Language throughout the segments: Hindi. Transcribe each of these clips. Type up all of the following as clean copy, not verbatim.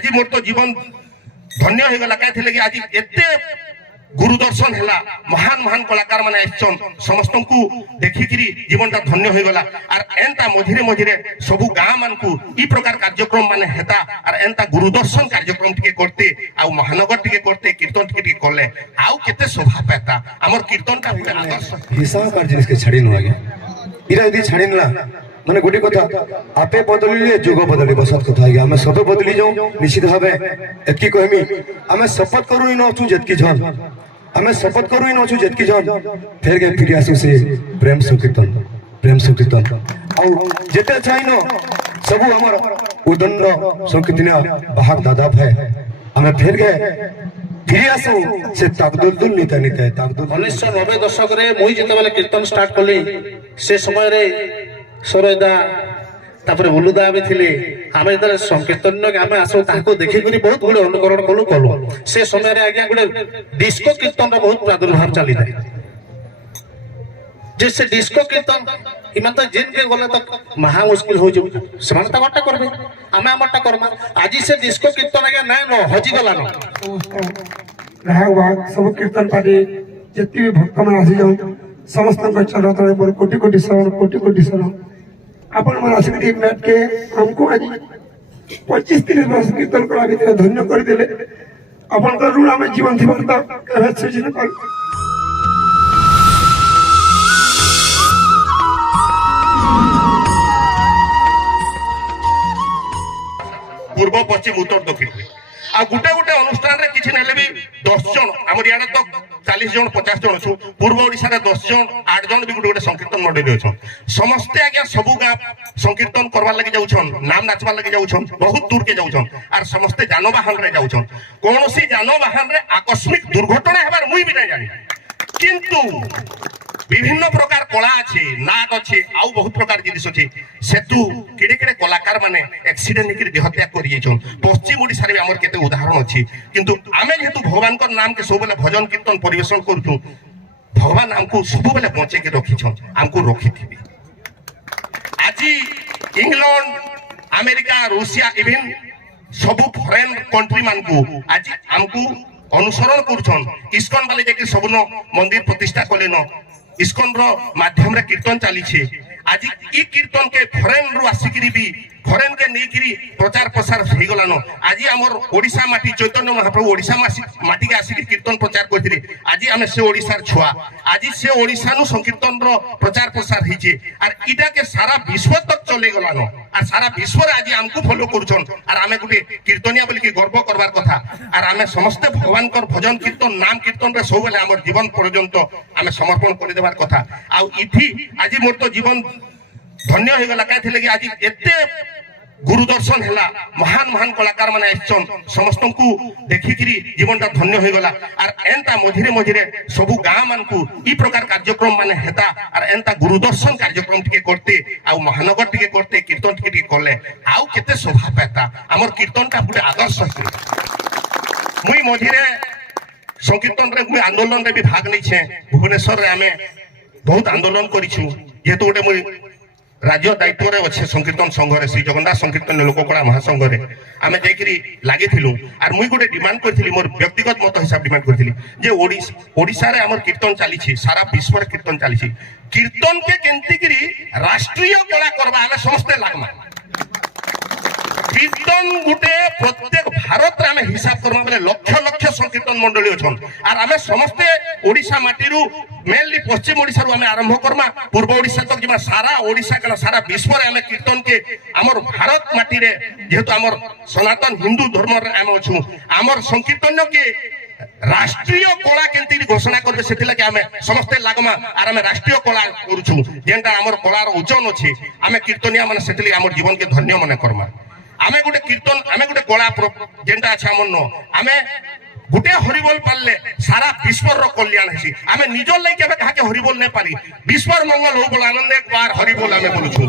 आज मोर तो जीवन धन्य हो गला कहीं कि आज एते गुरु दर्शन है महान महान कलाकार मैंने आसन समस्त को देखिकी जीवन धन्य हो गला और एंता मझिरे मझिरे सबू गाँ मान को ई प्रकार कार्यक्रम माने हेता और एंता गुरु दर्शन कार्यक्रम टिके करते आउ महानगर टिके करते कीर्तन टिके कले आउ केते शोभा पाता हमर कीर्तन का पूरा आदर्श हिसाब कर जिनिस के छाड़ी न आगे इरा यदि छाड़ी ना माने गोटे कथा आपे बदलिले जुग बदलिबो सत कथा आगे हम सब बदली जाऊ निश्चित भाबे एतकी कहमी हम शपथ करू इ न छु जतकी जन हम शपथ करू इ न छु जतकी जन फेर के फिर आसु से प्रेम संकीर्तन आउ जेते चाहिनो सब हमर उदंड संकीर्तन बाहक दादा भाई हम फेर के फिर आसु से ताकदुल नीता नीता ताकदुल 1990 दशक रे मुई जते बेले कीर्तन स्टार्ट कली से समय रे सरोदा तापर बुलुदा भी थिले आमे जते संकीर्तन के आमे आसो ताको देखि करी बहुत गुडे अनुकरण कलु से समय रे आज्ञा गुडे डिस्को कीर्तन रा बहुत प्रादुर्भाव चली थाए जैसे डिस्को कीर्तन इमान तो जिन के गले तक महा मुश्किल हो जो समान ता गट्टा करबे आमे हमरटा करमा आज से डिस्को कीर्तन आज्ञा ना न हजी गला न सब कीर्तन पार्टी जितने भी भक्त मन आसी जाऊँ समस्त चरण तले पर कोटि कोटि शरण आपण मन आसिक मैट के हमको आज 25-30 वर्ष कीर्तन कला भीतर धन्य कर देले आपण का ऋण हमें जीवन थी बरता कहे सृजन कर पूर्व पश्चिम उत्तर दक्षिण आ गुटे गुटे अनुष्ठान रे किछि नेले भी 10 जन हमर याडे तो 40 जन 50 जन छु पूर्व ओडिसा रे 10 जन 8 जन भी गुटे गुटे संकीर्तन मंडली अछन समस्ते आज्ञा सबु गा संकीर्तन करबा लागि जाउछन नाम नाचबा लागि जाउछन बहुत दूर के जाउछन आर समस्ते जानवाहन रे जाउछन कोनोसी जानवाहन रे आकस्मिक दुर्घटना हेबार मुई भी नै जानि किंतु विभिन्न प्रकार कला अच्छे नाट अच्छे आउ बहुत प्रकार जिनिस अच्छे सेतु केड़े केड़े कलाकार माने एक्सीडेंट निकरी देहत्या करि छन पश्चिम ओडिसा रे हमर केते उदाहरण अछि किंतु आमे जेतु भगवान को नाम के सब बेले भजन कीर्तन परिवेशन करथु भगवान हमको सब बेले बचे के रखि छन हमको रखि थिबे आज इंग्लैंड अमेरिका रूसिया इवन सब फॉरेन कंट्री मान को आज हमको अनुसरण करछन इस्कन वाले जेके सबनो मंदिर प्रतिष्ठा कलेन इस्कन रो माध्यम रे कीर्तन चली छे आज ई कीर्तन के फॉरेन रु आसिकरी भी फॉरेन के नेकरी प्रचार प्रसार हो गलानो आज हमर ओडिसा माटी चैतन्य महाप्रभु ओडिसा माटी के आसिक कीर्तन प्रचार करथिले आज हमें से ओडिसार छुआ आज से ओडिसा नु संकीर्तन रो प्रचार प्रसार हिचे और इटा के सारा विश्व तक चले गलानो और सारा विश्व रे आज हमको फॉलो करूछन और हमें गुटे कीर्तनिया बोली के गर्व करबार कथा और हमें समस्त भगवान कर भजन कीर्तन नाम कीर्तन रे सब बेले हमर जीवन पर्यंत हमें समर्पण कर देबार कथा आ इथि आज मोर तो जीवन धन्य हो गला कहीं कि आज एते गुरु दर्शन है महान महान कलाकार मैंने आसन समस्त को देखिकी जीवन धन्य हो गला और एंता मझिरे मझिरे सबू गाँ मान को ई प्रकार कार्यक्रम माने हेता और एंता गुरु दर्शन कार्यक्रम टिके करते आउ महानगर टिके करते कीर्तन टिके कले आउ केते शोभा पाता हमर कीर्तन का पूरा आदर्श मुई मझिरे संकीर्तन रे मुई आंदोलन रे भी भाग नहीं छे भुवनेश्वर रे आमे बहुत आंदोलन करिछु जेतु गोटे मुई राज्य दायित्व रे अच्छे संकीर्तन संघ रे श्री जगन्नाथ संकीर्तन लोककला महासंघ रे आमे जेकरी लागि थिलु आर मुई गोटे डिमांड करथिली मोर व्यक्तिगत मत हिसाब डिमांड करथिली जे ओडिसा रे हमर कीर्तन चाली छी सारा विश्व रे कीर्तन चाली छी कीर्तन के केंती करी राष्ट्रीय कला करबा हमें समस्त लागमा कीर्तन गुटे प्रत्येक भारत रे हमें हिसाब करबा बेले लक्ष लक्ष संकीर्तन मंडली अछन आर हमें समस्त ओडिसा माटीरू मेनली पश्चिम ओडिसा रु हमें आरंभ करमा पूर्व ओडिसा तक जिमा सारा ओडिसा कला सारा विश्व रे हमें कीर्तन के हमर भारत माटी रे जेहेतु हमर सनातन हिंदू धर्म रे हम अछु हमर संकीर्तन के राष्ट्रीय कला केंती घोषणा करबे सेति लागि हमें समस्त लागमा आर हमें राष्ट्रीय कला करूछु जेंटा हमर कलार ओजन अछि हमें कीर्तनिया माने सेति लागि हमर जीवन के धन्य माने करमा हमें गोटे कीर्तन हमें गोटे कला जेंटा अछि हमर न हमें गुटे हरिबोल पाले सारा विश्व रो कल्याण हेसी हमें निजो लई केबे कहा के हरिबोल नै पारी विश्वर मंगल हो बोल आनंद एक बार हरिबोल हमें बोलछु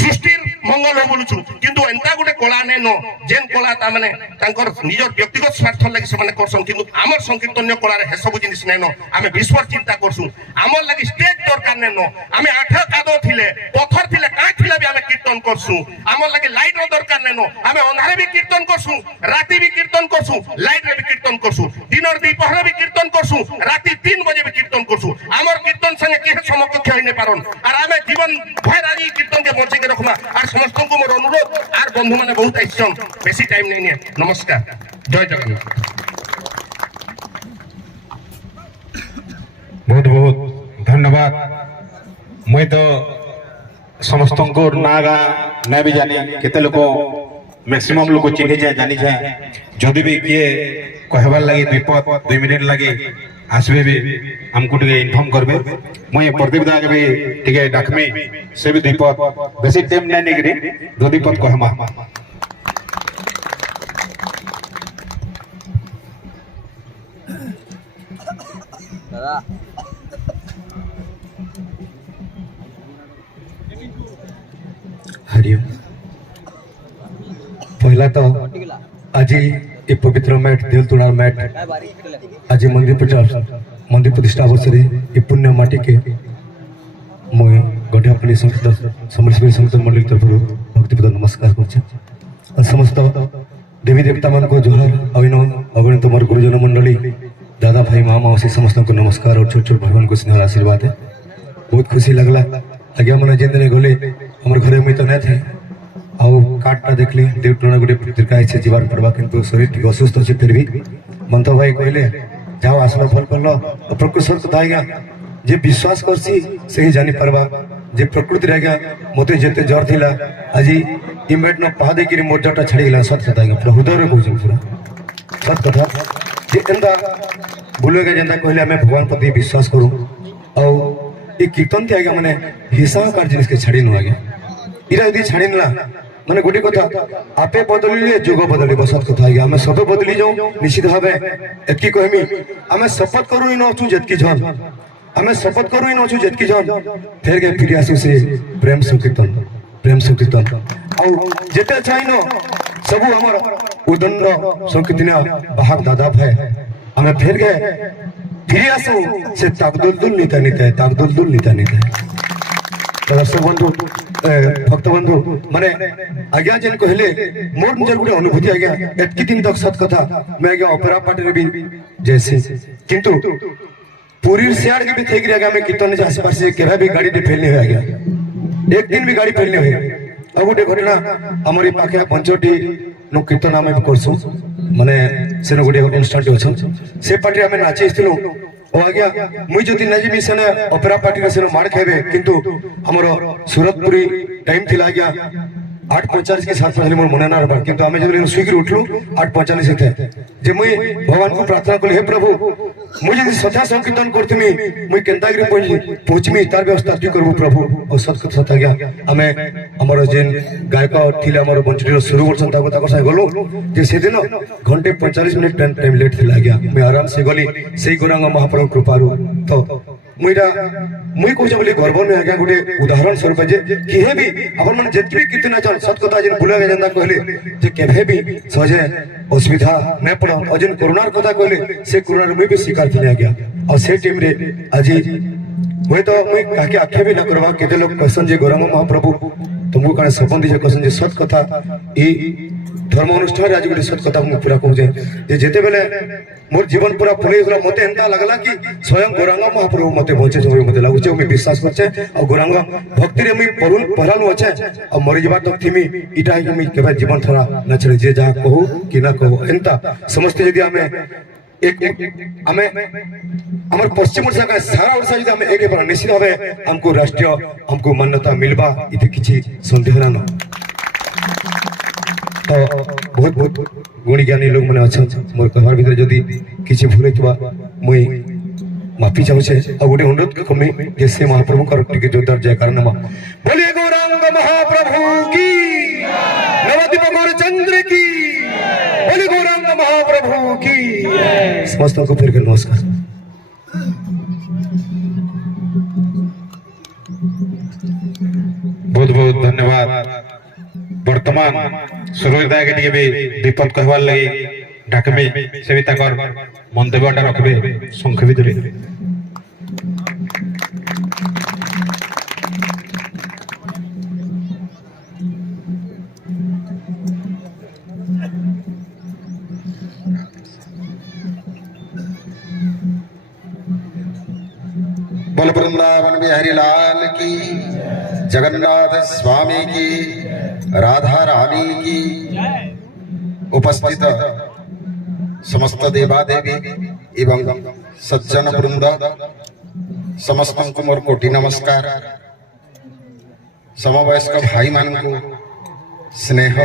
सृष्टिर ମଙ୍ଗଳ ହଉ ବୋଲୁଛୁ କିନ୍ତୁ ଏନ୍ତା ଗୋଟେ କଳା ନାଇଁ ନ ଯେନ୍ କଳା ତାମାନେ ତାଙ୍କର ନିଜର ବ୍ୟକ୍ତିଗତ ସ୍ୱାର୍ଥ ଲାଗି ସେମାନେ କରସନ୍ କିନ୍ତୁ ଆମର ସଂକୀର୍ତ୍ତନ୍ୟ କଳାରେ ହେସବୁ ଜିନିଷ ନାଇଁ ନ ଆମେ ବିଶ୍ୱର ଚିନ୍ତା କରସୁଁ ଆମର ଲାଗି ଷ୍ଟେଜ ଦରକାର ନାଇଁ ନ ଆମେ ଆଠ କାଦ ଥିଲେ ପଥର ଥିଲେ କାଁ ଥିଲେ ବି ଆମେ କୀର୍ତ୍ତନ କରସୁଁ ଆମର ଲାଗି ଲାଇଟର ଦରକାର ନାଇଁ ନ ଆମେ ଅନ୍ଧାରେ ବି କୀର୍ତ୍ତନ କରସୁଁ ରାତି ବି କୀର୍ତ୍ତନ করছু লাইটরে বি কীর্তন করছু দিনর দ্বিপহরে বি কীর্তন করছু রাতি 3 বজে বি কীর্তন করছু আমার কীর্তন সঙ্গে কে সমকক্ষ হইনে পারন আর আমি জীবন ভয় রাজি কীর্তনকে বঞ্চে কে রখমা আর সমস্তଙ୍କୁ মোর অনুরোধ আর বন্ধু মানে বহুত আইছন বেশি টাইম নেই নিয়ে নমস্কার জয় জগন্নাথ बहुत बहुत धन्यवाद मुई तो समस्त ना गाँ ना भी जानी केते लोग मैक्सिमम लोग चिन्ह जाए जानी जाए जदि भी किए कहबार लगे विपद 2 मिनिट लगे आसबे भी हमको टे इनफॉर्म करबे मुई प्रदीप दा के भी टे डाकमी से भी विपद बेसी टाइम नहीं निकरी दो विपद कहमा हरिओम पहला तो आज ये पवित्र मैट देवतुड़ा मैट आज मंदिर प्रतिष्ठा अवसर ये पुण्य माटी के मुई गढ़ियापल्ली समलेश्वरी संत मंडल तरफ भक्तिपद नमस्कार कर समस्त देवी देवता मान को जोहार अगणित मोर गुरुजन मंडली दादा भाई माँ मौसी समस्त को नमस्कार और छोट छोट भगवान को स्नेह आशीर्वाद है बहुत खुशी लगला आज्ञा मैंने जेन दिन गले हमारे घरे मुई तो नहीं थे आउ कार्डटा देखली देवटोना गोटे दीर्घायु से जीवार पड़वा किंतु शरीर टी असुस्थ अच्छे फिर भी मंत भाई कहले जाओ आसलो फल कल प्रकृति कथा आज्ञा जे विश्वास करसी से ही जानी पारबा जे प्रकृति आज्ञा मते जेते जर थिला आज इमेट न पहा देकी मोर जटा छाड़ी गला सत कथा आज्ञा पूरा हृदय रे कहूँ पूरा सत कथा जे एंदा बोलेगा जेंदा कहले हमें भगवान प्रति विश्वास करूँ और ये कीर्तन थी आज्ञा मैंने हिसाब जिनिस के छाड़ी नु आज्ञा इरा यदि छाड़ी ना माने गोटे कथा आपे बदलिले जुग बदलिब सत कथा आज्ञा आमे सब बदली जाऊँ निश्चित भावे एतकी कहमी आमे शपथ करू न छु जेतकी जन आमे शपथ करू न छु जेतकी जन फेर के फिर आसु से प्रेम संकीर्तन और जेते चाहिनो सब हमर उदंड संकीर्तन बाहक दादा भाई आमे फेर के फिर आसु से ताकदुल नीता दर्शक बंधु भक्त बंधु माने आज्ञा जेन कहले मोर निजर गुटे अनुभूति आज्ञा एतकी दिन तक सत कथा मैं आज्ञा ऑपेरा पार्टी रे भी जैसे किंतु पूरी सियाड़ के भी थेकरी आज्ञा मैं कीर्तन जे आसपास से केबे भी गाड़ी दे फेलने हो आज्ञा एक दिन भी गाड़ी फेलने हो अब गोटे घटना हमरी पाखे पंचोटी नो कीर्तन आमे करसु माने सेनो गोटे इंस्टेंट अछि से पार्टी आमे नाचिस्तलु ओ आज्ञा मुई जदि नाजी मिसने ऑपेरा पार्टी रे सेनो मार खाइबे किंतु हमरो सूरतपुरी टाइम थिला आज्ञा 8:45 के 7:45 मोर मने ना रहबा किंतु आमे जदि स्वीकृत उठलु 8:45 थे जे मुई भगवान को प्रार्थना कली हे प्रभु मुई जदि सथा संकीर्तन करथमी मुई केनतागिरी पहुंचमी तार व्यवस्था तू करबो प्रभु और सत सत आज्ञा आमे हमरो जेन गायक थिले हमरो बंचरी शुरू करछन ताको साथ गलो जे से दिन घंटे 45 मिनिट टाइम लेट थिला आज्ञा मैं आराम से गली सेई गौरांग महाप्रभु कृपारु तो मुई कहूँ बोली गर्व नहीं आज्ञा गोटे उदाहरण स्वरूप जे किहे भी अपन मन जेतबी कीर्तन आचन सत कथा जेन भूला जेंदा कहले जे केभे भी सहजे असुविधा नै पड़ और जेन करुणार कथा कहले से करुणार मुई भी स्वीकार थिले आज्ञा और से टाइम रे आज होय तो मुई काके आखे भी न करबा केते लोग कहसन जे गौरांग महाप्रभु तुमको काने संबंधी जे कहसन जे सत कथा ई धर्म अनुष्ठान आज गोटे सत कथा पूरा कहूँ जे जेते बेले मोर जीवन पूरा फुले गला मते एंता लगला कि स्वयं गौरांग महाप्रभु मते बचे जो मते लागु जे मैं विश्वास करछे और गौरांग भक्ति रे मैं पढ़ालु अच्छे और मरि जबा तक थिमी इटा कि मैं केबे जीवन थरा न छले जे जा कहू कि ना कहू एंता समस्त यदि हमें एक हमें हमर पश्चिम ओडिशा का सारा ओडिशा यदि हमें एक पर निश्चित भावे हमको राष्ट्रीय हमको मान्यता मिलबा इति किछि संदेह ना तो बहुत बहुत गुणी ज्ञानी लोग मैंने अच्छा मोर कहवार भीतर जदि किसी भूल थवा मुई माफी चाहूचे और गोटे अनुरोध कमी जैसे महाप्रभु का टिके जोरदार जयकार नमा बोलिए गौरांग महाप्रभु की नवद्वीप गौर चंद्र की बोलिए गौरांग महाप्रभु की समस्त को फिर के नमस्कार बहुत बहुत धन्यवाद बर्तमान सुरोज दाय के टिके भी दीपक कहवार लगी डाकमे से भी ताकर मंतव्यटा रखबे संक्षेपित रे। बोल वृंदावन बिहारी लाल की, जगन्नाथ स्वामी की, राधा रानी की, उपस्थित समस्त देवादेवी एवं सज्जन वृंद समस्त को मोर कोटि नमस्कार। समवयस्क भाई मान को स्नेह।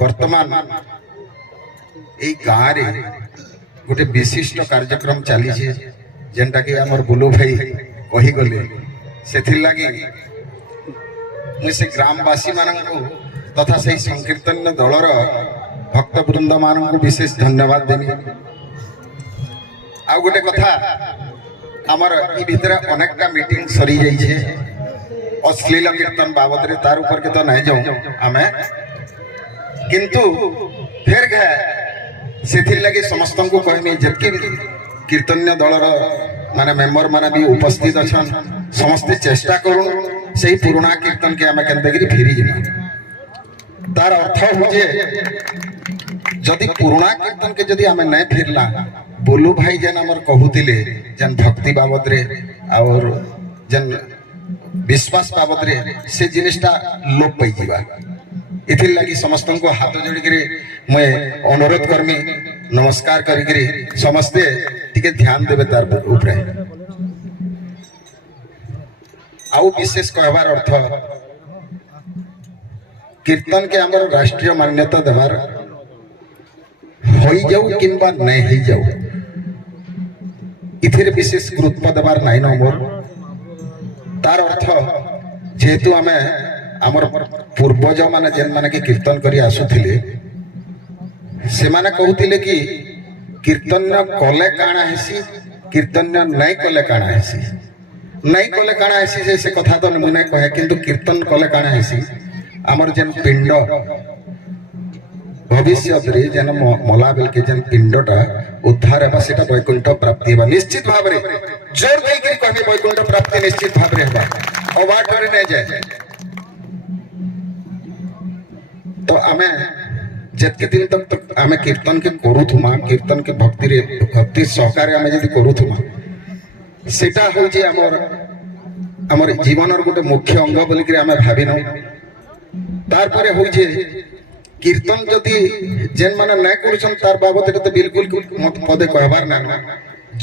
वर्तमान এই গাঁরে गोटे विशिष्ट कार्यक्रम चली जेनटा कि आमर बुलू भाई कही गले से मुझे ग्रामवासी मान तथा से संकीर्तन दलर भक्तवृंद मान विशेष धन्यवाद देनी। आउ गोटे कथा आमर ई भितर अनेकटा मीटिंग सरी जाइए अश्लील कीर्तन बाबद तार ऊपर के तो नहीं जाऊँ आमे किंतु फिर घे से लगे समस्त को कहमी जितके भी कीर्तन्य दलर माने मेंबर माने भी उपस्थित अच्छा समस्ते चेष्टा करूँ से पुराना कीर्तन के आम के फेरी जा तार अर्थ हूँ जदि पुराना कीर्तन के जदि आम नहीं फेरला बोलू भाई जेन आमर कहूले जेन भक्ति बाबद रे और जेन विश्वास बाबद रे से जिनिसटा लोप पाई जीवा। इथिर लगी समस्त को हाथ जोड़ी करी मैं अनुरोध करमी नमस्कार करी समस्ते टिके ध्यान देवे तार ऊपर। आउ विशेष कहवार अर्थ कीर्तन के आमर राष्ट्रीय मान्यता देवार होई जाऊ किंबा नहीं हो जाऊ इथिर विशेष गुरुत्व देवार नाइन मोर। तार अर्थ जेहेतु आमे आमर पूर्वज माने जेन माने कि कीर्तन करी आसुथिले से माने कहूतिले कि कीर्तन कले काना हेसी कीर्तन नहीं कले काना हेसी नहीं कले काना हेसी से कथा तो मुने कहे किंतु कीर्तन कले काना हेसी आमर जेन पिंड भविष्य रे जेन मला बेल के जेन पिंडटा उद्धार हेबा सेटा वैकुंठ प्राप्ति हेबा निश्चित भाव रे जोर दे के कहबे वैकुंठ प्राप्ति निश्चित भाव रे हेबा अवार्ड रे नहीं जाए। तो आमे जितके दिन तक आमे कीर्तन के करूथुमा कीर्तन के भक्ति सहकार आमे जदि करूथुमा सेटा हो जे हमर जीवन गोटे मुख्य अंग बोल के आमे भाबिनो। तार परे हो जे कीर्तन जदि जेन माने नै करूछन तार बाबत तो बिल्कुल मत पदे कहबार ना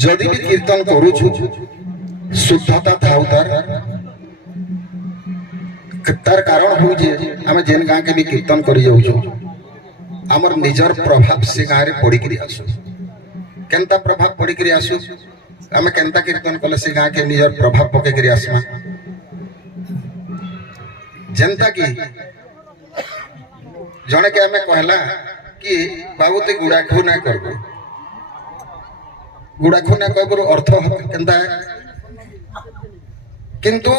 जदि भी कीर्तन करूछु शुद्धता थाउ तार कारण हो जे आमे जेन गां के भी कीर्तन करी जाउछु हमर निजर प्रभाव से गां रे पड़ी करी आसु केनता प्रभाव पड़ी करी आसु आमे केनता कीर्तन कले से गां के निजर प्रभाव पके करी आसमा जनता की जने के आमे कहला कि बाबू ते गुड़ाखु ना करबो गुड़ाखु ना कहबो अर्थ केनता किंतु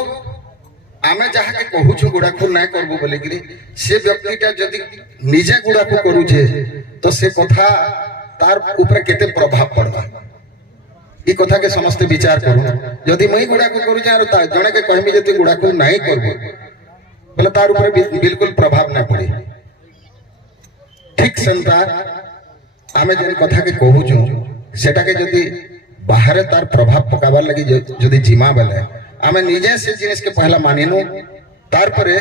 आमे जहा के कहूछु गुड़ाखु ना करबो बोले कि से व्यक्तिटा जदि निजे गुड़ाखु करूछे तो से कथा तार ऊपर केते प्रभाव पड़बा ई कथा के समस्त विचार करू। जदि मई गुड़ाखु करू जा जने के कहमी जदि गुड़ाखु नहीं करबो बोले तार ऊपर बिल्कुल प्रभाव ना पड़े। ठीक संता आमे जेन कथा के कहूछु सेटा के जदि बाहर तार प्रभाव पकाबार लगी जदि जिमा बेले आमे निजे से जिनिस के पहला मानिनु तार परे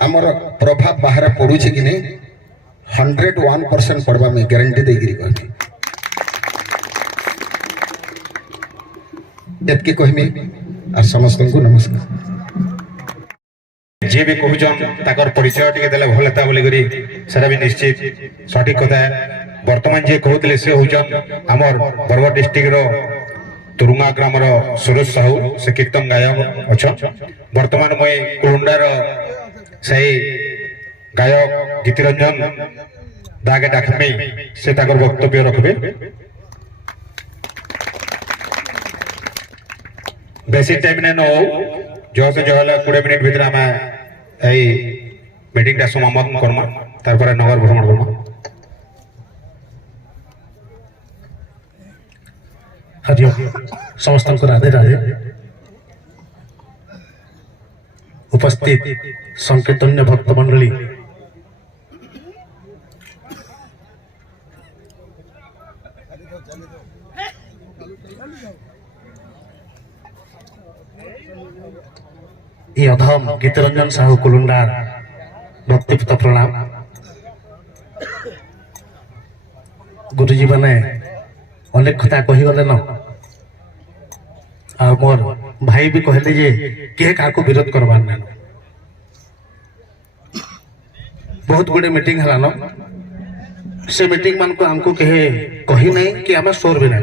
हमर प्रभाव बाहर पड़ू कि नहीं 101% पड़वा में गारंटी देगिरी कहती एतके कहमी आ समस्त को नमस्कार। जे भी कहूचन ताकर परिचय टिके देले भलता बोली करी सेटा भी निश्चित सठिक कथा है। वर्तमान जे कहउतले से होचन हमर बरगड़ डिस्ट्रिक्ट रो तुरुंगा ग्राम रो सुरेश साहू से कीर्तन गायक अच्छा। वर्तमान मैं कुरुंडार सही गायक गीतिरंजन दागे डाकमे से ताकर वक्तव्य रखबे। बेसी टाइम ने नो जो से जो 20 मिनट भीतर आमे এই মিটিংটা সমাপন করমা, তারপরে নগর ভ্রমণ করমা। হরি ওম। সমস্ত রাধে রাধে। উপস্থিত সংকীর্তন্য ভক্ত মন্ডলী, এই অধম গীতরঞ্জন সাহু কুলুন্ডার ভক্তিপুত প্রণাম। গুরুজী মানে অনেক কথা কহিগলে ন, আর মোর ভাই বি কহিলে যে কে কাহাକୁ বিরোধ করবার না। बहुत गुड़े मीटिंग हलान, से मीटिंग मान को हमको कहे कही नहीं कि आम सोर भी ना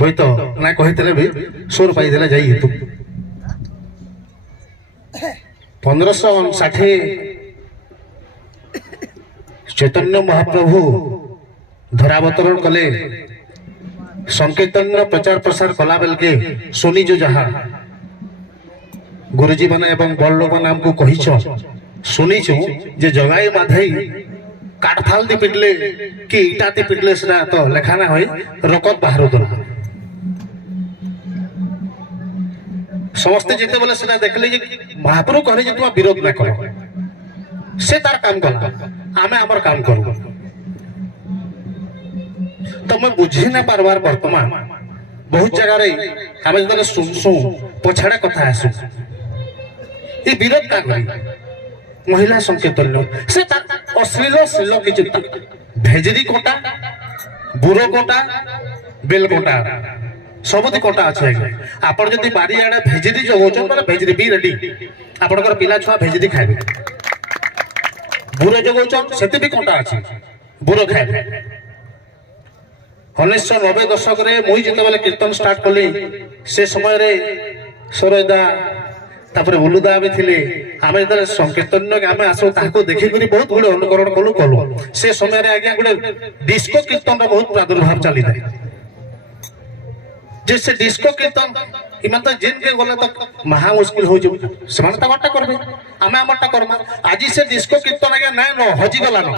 हुई तो ना कही भी सोर पाई देला जाइए तुम 1560 चैतन्य महाप्रभु धरावतरण कले संकीर्तन प्रचार प्रसार कला बेल के सुनी जो जहा गुरुजी मैंने एवं बड़ लोग मैंने हमको कही शुनीचु जे जगाई माधई काठफाल दी पिटले कि इटा दी पिटले सेटा तो लेखा ना होई रकत बाहर दला समस्त जेते बोले सेटा देखले जे महाप्रभु कहले जे तुम विरोध ना करो, से तार काम कला आमे हमर काम करू। तो मैं बुझी ना पारबार वर्तमान बहुत जगह रे हमें जने सुन पछाड़ा कथा आसु ए विरोध का करी महिला संकीर्तन से अश्लील श्लील किसी भेजरी कोटा बुरो कोटा बेल कोटा सबुदी कोटा अच्छे आप बारी आड़े भेजरी जगौन मतलब भेजरी बी रेडी आपंकर पिला छुआ भेजरी खाए बुरो जगौन से भी कोटा अच्छे बुरो खाए 1990 दशक मुई जिते बेले कीर्तन स्टार्ट कली से समय सरोदा तापर बुलुदा भी थिले आमे जतले संकीर्तन आमे आसो ताको देखि करी बहुत गुडे अनुकरण कलु से समय रे आज्ञा गुडे डिस्को कीर्तन रा बहुत प्रादुर्भाव चली थाए जे से डिस्को कीर्तन इमान तो जिन के गले तो महा मुश्किल हो जो समान तमटा करबे आमे हमटा करमा आज से डिस्को कीर्तन आज्ञा ना न हजी गला न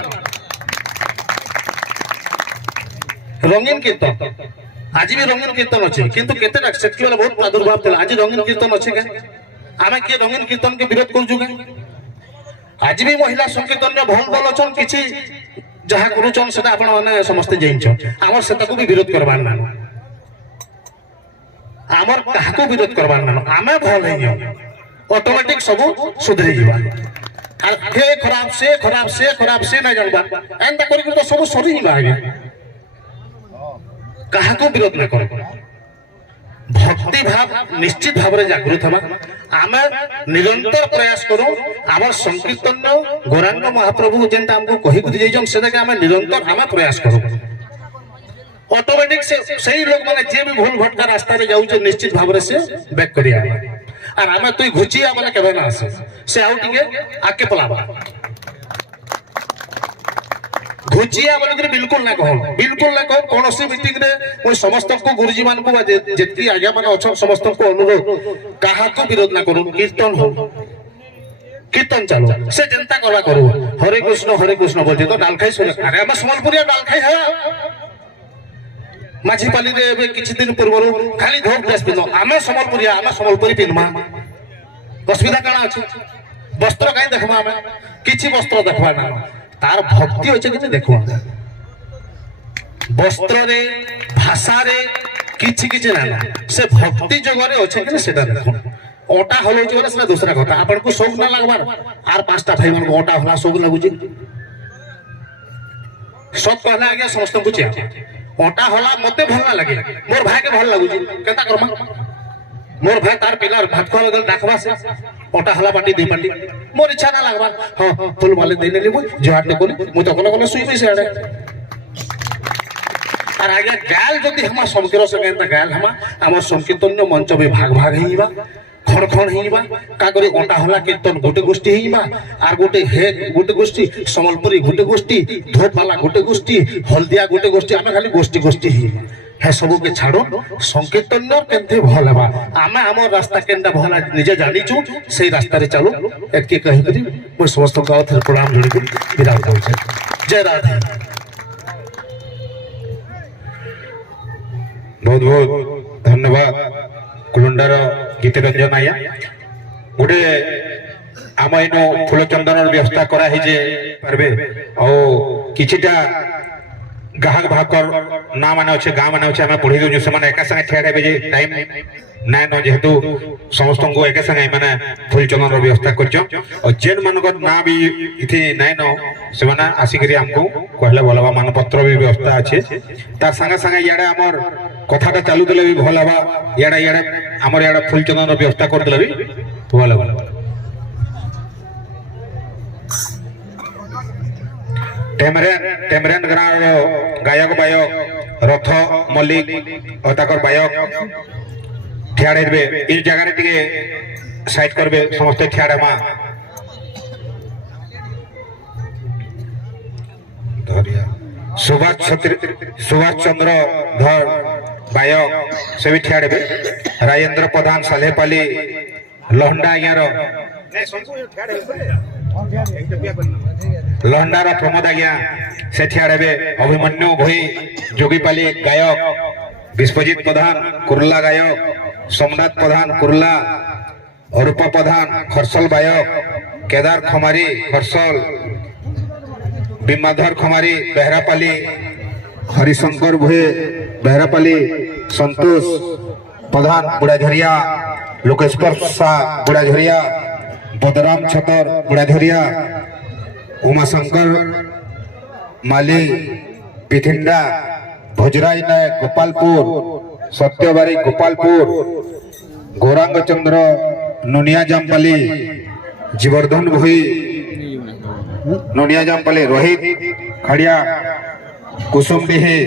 रंगीन कीर्तन आज भी रंगीन कीर्तन अच्छे किंतु केते सेटकी वाला बहुत प्रादुर्भाव थिला आज रंगीन कीर्तन अच्छे के आमे के रंगीन कीर्तन के विरोध कर जुगे आज भी महिला संकीर्तन भल भल अछन किछि जहा करूछन सेटा आपण माने समस्त जैनछन हमर सेटाको भी विरोध करबार ना हमर काहाको विरोध करबार ना आमे भल हे ऑटोमेटिक सब सुधरी जीवा आ हे खराब से ना जानबा एंता करि तो सब सरी जीवा आगे काहाको विरोध ना कर भक्ति भाव निश्चित भाव में जागृत हवा आम निरंतर प्रयास करूं आम संकीर्तन गौरांग महाप्रभु जेनटा हमको कहि कुदी जाइछन सेटा के आम निरंतर आम प्रयास करूं ऑटोमेटिक से सही लोग माने जे भी भूल भटका रास्ता रे जाउ निश्चित भाव से बैक करिया और आम तुई घुचिया माने केबे ना आसे से आउ टिके आके पलाबा घुचिया बोल बिल्कुल ना कह कौन सी मीटिंग रे कोई समस्त को गुरुजी मान को जितकी आज्ञा मान अच्छा समस्त को अनुरोध कहा को विरोध ना करूं कीर्तन हो कीर्तन चलो से जनता करवा करू हरे कृष्ण बोलते तो डाल खाई सुने अरे हम समलपुरिया डाल खाई है माझीपाली रे किछि दिन पूर्व खाली धोक ड्रेस पिनो आमे समलपुरी पिनमा असुविधा काना अछि वस्त्र काई देखबा आमे किछि वस्त्र देखबा ना तार भक्ति होचे कि देखो वस्त्र रे भाषा रे किछि ना से भक्ति जगरे होचे कि सेटा देखो ओटा हलो जे से दूसरा कथा आपन को शौक ना लगबार आर पांचटा भाई मन को ओटा होला शौक लागुची सब कहला आगे समस्त को चिया ओटा होला मते भल ना लगे मोर भाई के भल लागुची केता करमा मोर भाई तार पिलार भात खा लगल डाकबा से ओटा हला पाटी दे पाटी मोर इच्छा ना लागबा हां फुल माले दे नेली मु जोहाट ने कोली मु तो कोन सुई पे से आडे और आगे गाल जदी हम संकीर्तन संगे गाल हम हमर संकीर्तन मंच भी भाग हिबा खण हिबा का करे ओटा हला कीर्तन गोटे गोष्ठी हिबा आर गोटे हे गोटे गोष्ठी समलपुरी गोटे गोष्ठी धोप वाला गोटे गोष्ठी हल्दिया गोटे गोष्ठी हम खाली गोष्ठी हिबा হ্যাঁ সবুকে ছাড়ুন সংকীর্তন কেমতি ভাল হবা আমি আমার রাস্তা কেনটা ভাল নিজে জানিছু সেই রাস্তায় চালু একে কহিকি মু সমস্ত গাঁথের প্রণাম জড়িয়ে বিদায় করছে জয় রাধে। बहुत बहुत धन्यवाद कुलुंडार गीतरंजन आया गोटे आम इन फूल चंदन व्यवस्था कराई पारे और किछिटा गाहक भाकर ना माने अच्छे गाँ मैंने अच्छे पढ़ी दूँ से एका संगे ठिया हेबे जे टाइम नाइन जेहेतु समस्त को एका संगे मैंने फूल चंदन व्यवस्था कर जेन मान ना भी इति नाइन से आसिक आमको कहले भल हवा मानपत्र भी व्यवस्था अच्छे तार संगे संगे इे आमर कथाटा चालू देले भी भल हवा इे आमर इे फूल चंदन व्यवस्था कर देले भी भल हवा। टेमरेन ग्राम गायक बायक रथ मल्लिक और ताकर बायक ठियाड़े इ जगह टे साइड करबे समस्त ठियाड़ा मा सुभाष चंद्र धर बायक से भी ठियाड़े राजेंद्र प्रधान सालेपाली लहंडा आज्ञार लहंडार प्रमोद आज्ञा से ठियाड़े अभिमन्यु भई जोगीपाली गायक विश्वजीत प्रधान कुर्ला गायक सोमनाथ प्रधान कुर्ला अरूप प्रधान खरसल बायक केदार खमारी खरसल बिमाधर खमारी बेहरापाली हरिशंकर भुए बेहरापाली संतोष प्रधान बुढ़ाझरिया लोकेश्वर शाह बुढ़ाझरिया बदराम छतर बुढ़ाझरिया उमाशंकर माली पिथिंडा भोजराज नायक गोपालपुर सत्यबारी गोपालपुर गौरांग चंद्र नुनिया जामपाली जीवर्धन भुई नुनिया जामपाली रोहित खड़िया कुसुम डिही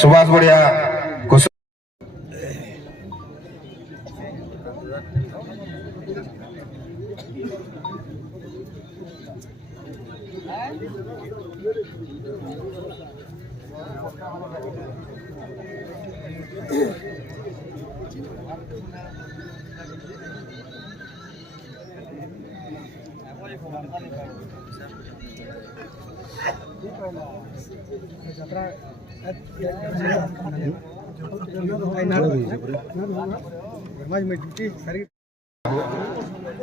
सुभाष बढ़िया कुसुम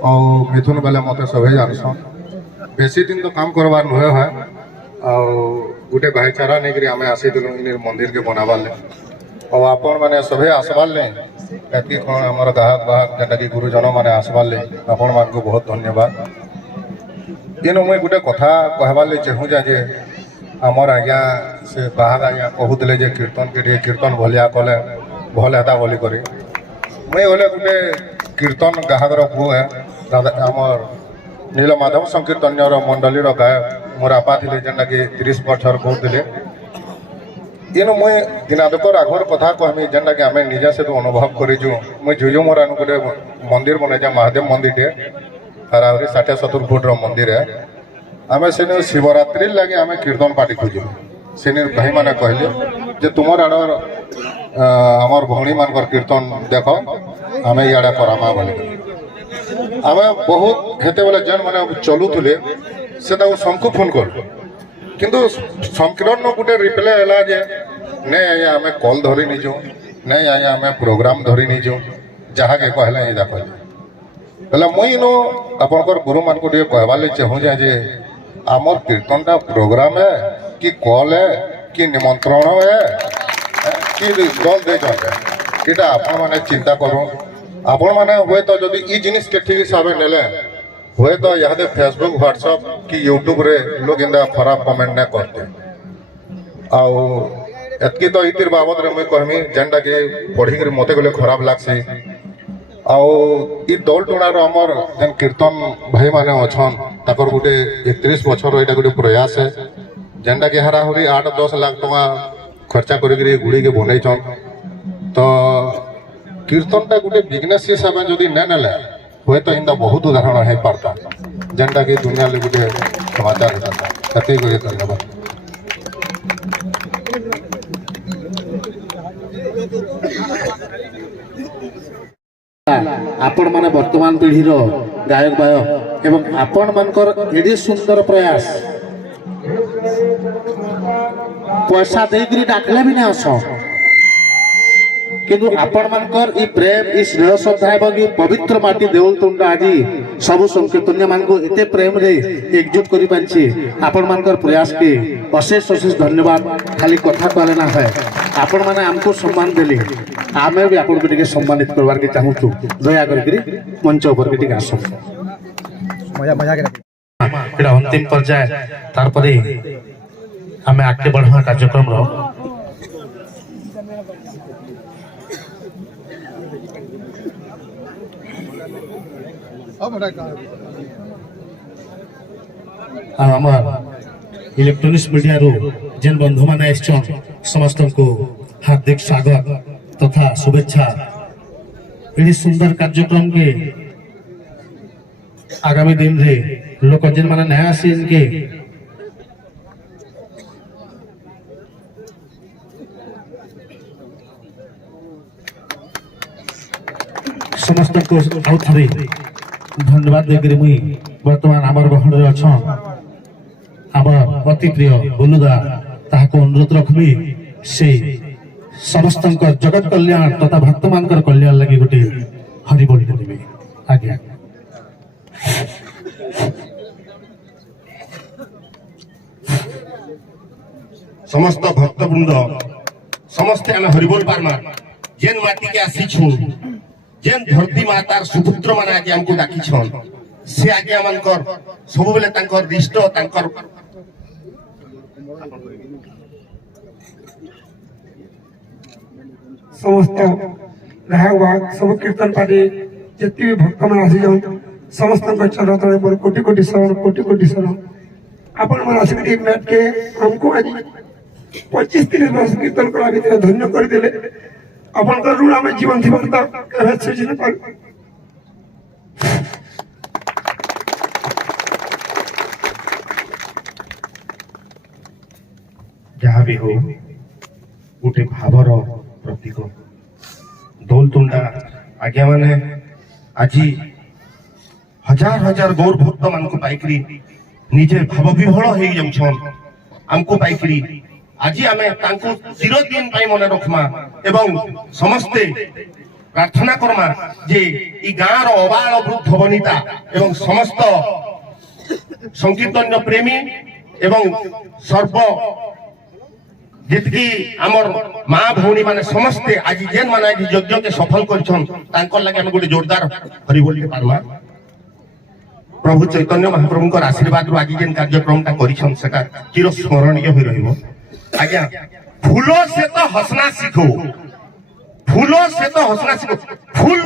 और मिथुन बेले मत सभे जानसन बेसी दिन तो काम करवार नुहे है और गोटे भाईचारा नहीं करी आमे आसी दिलु इन मंदिर के बनावार ले और आपण माने सभे आसबार ले एति कोन हमर गाहक बाहक जेटा कि गुरुजन माने आसबार ले आपण मान को बहुत धन्यवाद। दिन मुई गोटे कथा कहबार ले चाहूँ जे आमर आज्ञा से बाहर आज्ञा कहूले जे कीर्तन के कीर्तन भलिया कले भल हेता बोली करी मुई होले गोटे कीर्तन गाहकर पुओ है आमर नीलमाधव संकीर्तन्यर मंडलीर गायक मोर आपा थे जेनटा कि 30 वर्षर कहते इन मुई दिनादकर आगर कथा कहमी जेनटा कि आम निजे से अनुभव करूँ मुई जुजु मोर गोटे मंदिर बनाई महादेव मंदिर और आहरी 60-70 फुट्र मंदिर है आम से शिवरात्रि लगे आम कीर्तन पार्टी खोजु से भाई मैंने कहले जे तुमर आड़ आमर भौणी मान कीर्तन देख आम इे करामा बोल आम बहुत हेते बेले जेन मैंने चलुले से शंकु फोन कर किंतु संकीर्ण गोटे रिप्ले है जे नहीं आज्ञा आम कल धरी निजु नहीं आज्ञा आम प्रोग्राम धरी निजु जहाँ के कहले ये देख बोले मुई नो आपणकर गुरु मान को कहबार ले चाहूँ जे आमर कीर्तनटा प्रोग्राम है कि कल है कि निमंत्रण है कि दल दे यहाँ आपण मैंने चिंता करूँ आपण मैंने हुए तो जदि ई जिनिस के ठीक हिसाब से नेले हुए तो यहाँ फेसबुक व्हाट्सएप कि यूट्यूब रे लोग इंदा खराब कमेंट नहीं करते आतकी तो इतिर बाबद रे मुई कहमी जेनटा कि पढ़ी कर मते गले खराब लागसी दल टोणार आमर जेन कीर्तन भाई माने अच्छन ताकर गोटे 31 वर्षर यहाँ गोटे प्रयास है जेनटा कि हाराहुरी 8-10 लाख टका खर्चा करी गुड़ी के बनईन तो कीर्तनटा गोटे बिजनेस हिसाब से जदि नहीं नेले हुए तो इनका बहुत उदाहरण हो पारता जेनटा कि दुनिया ले गोटे समाचार होता धन्यवाद। आपण माने वर्तमान पीढ़ीर गायक बायक एवं आपण मानकर एडी सुंदर प्रयास पैसा देकरी डाकले भी नहीं आस किंतु आपण मानकर ई प्रेम ई स्नेह श्रद्धा एवं ई पवित्र माटी देउलतुंड आज सबु संकीर्तन्य मान को एते प्रेम रे एकजुट करि पांछि आपण मानकर प्रयास के अशेष अशेष धन्यवाद खाली कथा कहले ना है आपण माने हमको सम्मान देले आमे भी आपण को टिके सम्मानित करवार के चाहू छु दया करके मंच ऊपर के टिके आसो एटा अंतिम पर्याय तार परे हमें आगे बढ़ा कार्यक्रम रो इलेक्ट्रॉनिक्स मीडिया रो जेन बंधु माने आइछन समस्त को हार्दिक स्वागत तथा शुभेच्छा एडी सुंदर कार्यक्रम के आगामी दिन रे लोक जेन माने नया सीन के समस्त को आउ थारे धन्यवाद देकर मुई वर्तमान आमर गहन रे अच्छा आमर अति प्रिय बुलुदा ताहाको अनुरोध रखबी से समस्त जगत कल्याण तथा भक्त मानकर कल्याण लगी गोटे हरि बोल देबे आज्ञा समस्त भक्तवृंद समस्ते आम हरिबोल पारमा जेन माटी के आसीछु जेन धरती मातार सुपुत्र माने आज हमको डाकी छन से आगे हमनकर सब बेले तांकर रिष्ट तांकर समस्त गायक बाग सब कीर्तन पार्टी जितने भी भक्त मैंने आसी जाऊँ समस्त चरण तले पर कोटि कोटि शरण आपण मन आसिक मैट के हमको आज 25-30 वर्ष कीर्तन कला भीतर धन्य कर देले अपन का ऋण हमें जीवन थी बनता कहे सृजन पर जहाँ भी हो गोटे भावर प्रतीक दौलतुंडा आज्ञा माने आज हजार हजार गौर भक्त मान को पाइकरी निजे भाव विभोल हो जाउछन हमको पाइकरी आज आमे तांको चिरदिन पाई मने रखमा एवं समस्ते प्रार्थना करमा जे ई गाँर अबाल वृद्ध वनिता एवं समस्त संकीर्तन्य प्रेमी एवं सर्व जितकी आमर माँ भौणी माने समस्ते आज जेन माने आज यज्ञ के सफल करछन तांकर लागि हम गोटे जोरदार हरि बोल के पारमा प्रभु चैतन्य महाप्रभु को आशीर्वाद रो आज जेन कार्यक्रम ता करिछन सेटा चिर स्मरणीय होई रहइबो आज्ञा फूलों से तो हंसना सीखो फूलों से तो हंसना सीखो फूल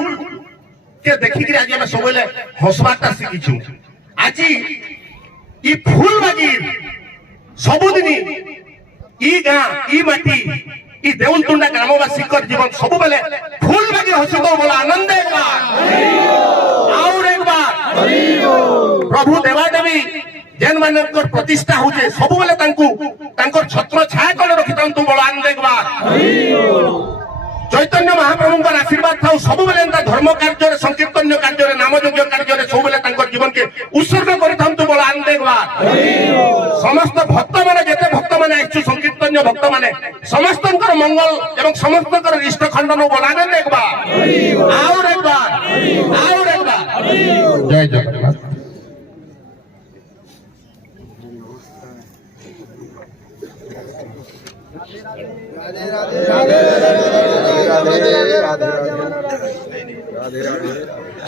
के देखि कि आज हम सबले हंसबाटा सीखिछु आज ई फूल बागीर सबुदिनी ई गाँ ई माटी ई देउलतुंडा ग्रामवासी कर जीवन सब बेले फूल बागी हंसतो बोला आनंद एक बार और एक बार प्रभु देवादेवी जेन मानकर प्रतिष्ठा होचे सब बेले तांकर छत्र छाया कर रखितांतु बोला आनंद एक बार चैतन्य महाप्रभु का आशीर्वाद था सब बेले धर्म कार्य संकीर्तन्य कार्य नाम यज्ञ कार्य सब बेले जीवन के उत्सर्ग कर बोला आनंद एक बार समस्त भक्त माने जेते भक्त माने आइछु संकीर्तन्य भक्त माने समस्त मंगल एवं समस्त इष्ट खंडन बोला आनंद एक बार और एक बार और एक बार जय जगन्नाथ।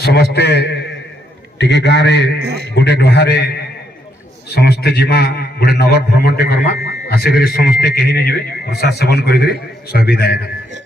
समस्ते टिके गाँव रे गोटे डहारे समस्ते जीमा गोटे नगर भ्रमण टे करमा आसिक समस्ते कहीं नहीं जीवे प्रसाद सेवन करी सब विदाय देबो।